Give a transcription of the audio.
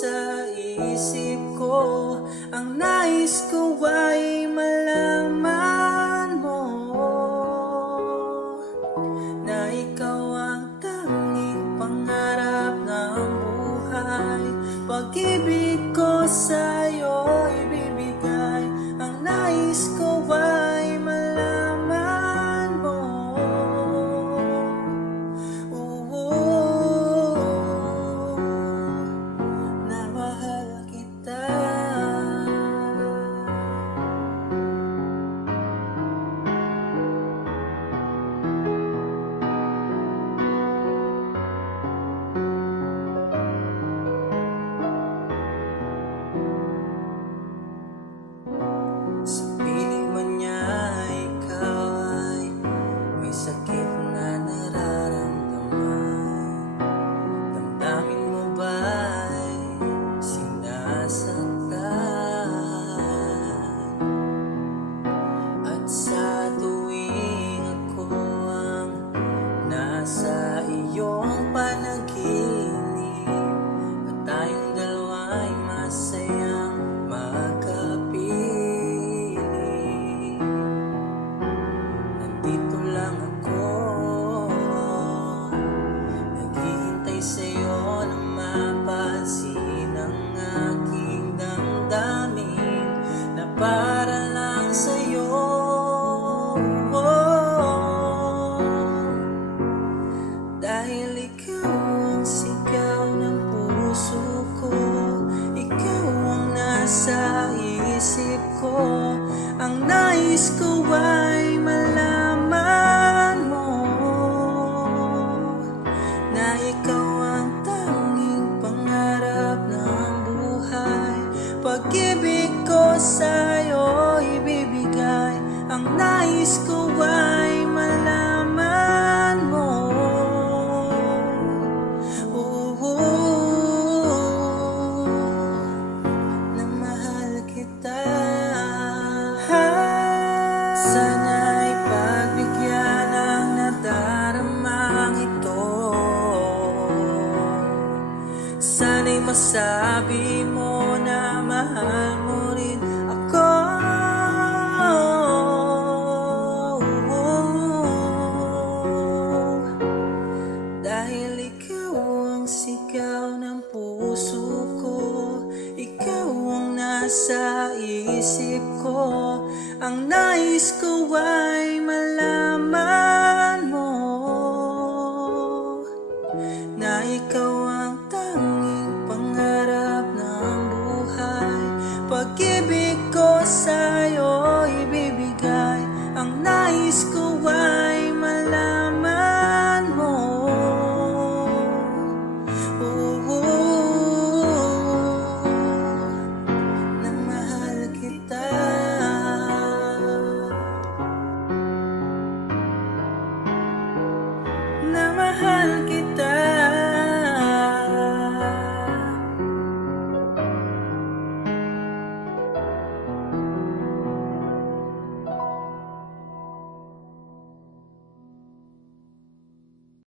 sa isip ko. Ang nais ko ay malaman mo na ikaw ang tanging pangarap ng buhay. Pag-ibig ko sa'yo ibibigay. Ang nais ko ay malaman mo na mahal kita. Sa piling man niya ikaw ay may sakit na nararamdaman. Damdamin mo ba'y sinasaktan? At sa tuwing ako ang nasa iyong panaginip at tayong dalawa'y masayang magkapiling, nandito lang ako, naghihintay sa'yo na mapansin ang aking damdamin na para lang sa'yo. Dahil ikaw ang sigaw ng puso ko, ikaw ang nasa isip ko. Ang nais ko ay malaman mo na ikaw ang tanging pangarap ng buhay. Pag-ibig ko sa'yo ibibigay. Ang nais ko ay malaman mo na mahal kita. Sana'y pagbigyan ang nadaramang ito. Sana'y masabi mo na mahal mo rin ako. Dahil ikaw ang sigaw ng puso ko, ikaw ang nasa isip ko. Ang nais ko ay malaman mo na ikaw